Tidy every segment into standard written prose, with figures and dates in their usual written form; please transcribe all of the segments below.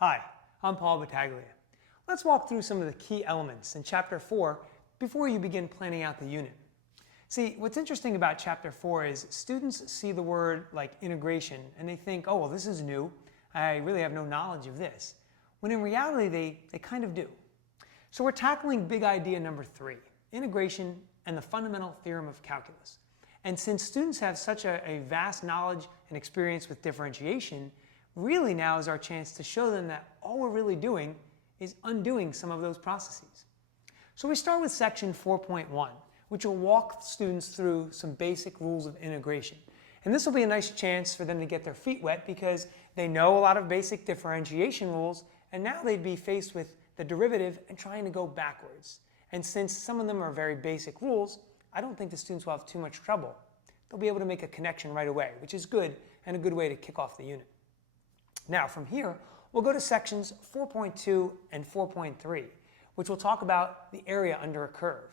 Hi, I'm Paul Battaglia. Let's walk through some of the key elements in Chapter 4 before you begin planning out the unit. See, what's interesting about Chapter 4 is students see the word like integration and they think, oh, well, this is new. I really have no knowledge of this. When in reality, they kind of do. So we're tackling big idea number 3, integration and the fundamental theorem of calculus. And since students have such a vast knowledge and experience with differentiation, really now is our chance to show them that all we're really doing is undoing some of those processes. So we start with section 4.1, which will walk students through some basic rules of integration. And this will be a nice chance for them to get their feet wet because they know a lot of basic differentiation rules, and now they'd be faced with the derivative and trying to go backwards. And since some of them are very basic rules, I don't think the students will have too much trouble. They'll be able to make a connection right away, which is good and a good way to kick off the unit. Now from here, we'll go to sections 4.2 and 4.3, which will talk about the area under a curve.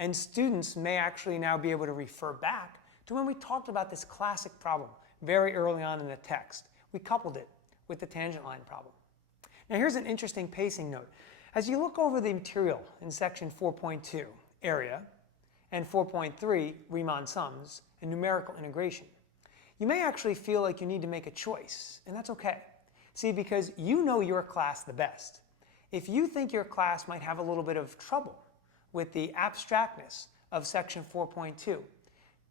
And students may actually now be able to refer back to when we talked about this classic problem very early on in the text. We coupled it with the tangent line problem. Now here's an interesting pacing note. As you look over the material in section 4.2, area, and 4.3, Riemann sums, and numerical integration, you may actually feel like you need to make a choice, and that's okay. See, because you know your class the best. If you think your class might have a little bit of trouble with the abstractness of section 4.2,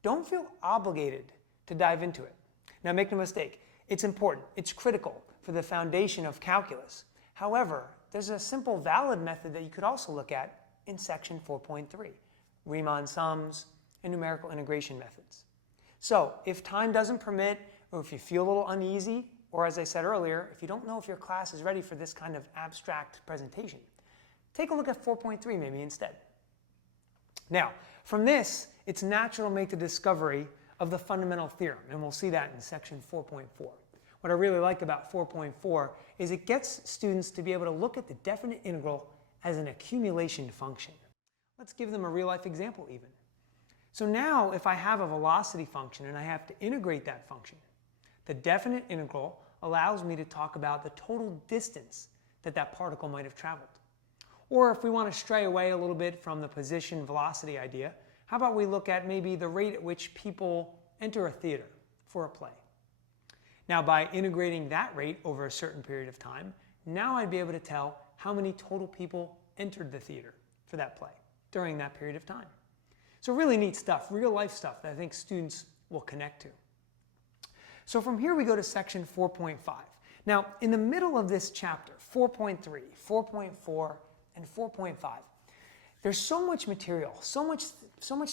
don't feel obligated to dive into it. Now make no mistake, it's important, it's critical for the foundation of calculus. However, there's a simple valid method that you could also look at in section 4.3, Riemann sums and numerical integration methods. So if time doesn't permit, or if you feel a little uneasy, or as I said earlier, if you don't know if your class is ready for this kind of abstract presentation, take a look at 4.3 maybe instead. Now, from this, it's natural to make the discovery of the fundamental theorem, and we'll see that in section 4.4. What I really like about 4.4 is it gets students to be able to look at the definite integral as an accumulation function. Let's give them a real-life example even. So now, if I have a velocity function and I have to integrate that function, the definite integral allows me to talk about the total distance that that particle might have traveled. Or if we want to stray away a little bit from the position velocity idea, how about we look at maybe the rate at which people enter a theater for a play. Now by integrating that rate over a certain period of time, now I'd be able to tell how many total people entered the theater for that play during that period of time. So really neat stuff, real life stuff that I think students will connect to. So from here we go to section 4.5. Now in the middle of this chapter, 4.3, 4.4, and 4.5, there's so much material, so much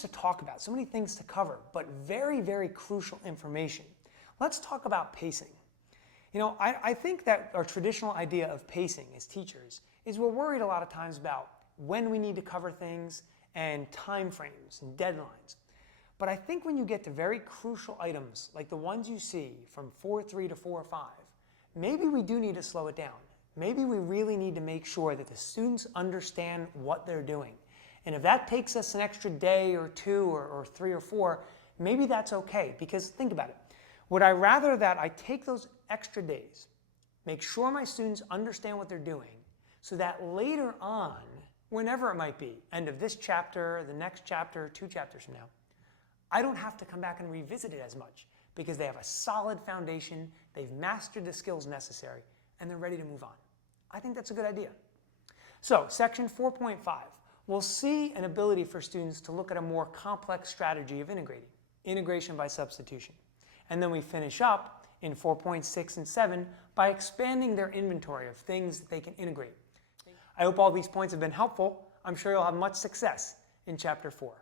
to talk about, so many things to cover, but very, very crucial information. Let's talk about pacing. You know, I think that our traditional idea of pacing as teachers is we're worried a lot of times about when we need to cover things and time frames and deadlines. But I think when you get to very crucial items like the ones you see from 4.3 to 4.5, maybe we do need to slow it down. Maybe we really need to make sure that the students understand what they're doing. And if that takes us an extra day or 2 or 3 or 4, maybe that's okay, because think about it. Would I rather that I take those extra days, make sure my students understand what they're doing, so that later on, whenever it might be, end of this chapter, the next chapter, 2 chapters from now, I don't have to come back and revisit it as much because they have a solid foundation, they've mastered the skills necessary, and they're ready to move on. I think that's a good idea. So section 4.5, we'll see an ability for students to look at a more complex strategy of integrating, integration by substitution. And then we finish up in 4.6 and 7 by expanding their inventory of things that they can integrate. I hope all these points have been helpful. I'm sure you'll have much success in chapter 4.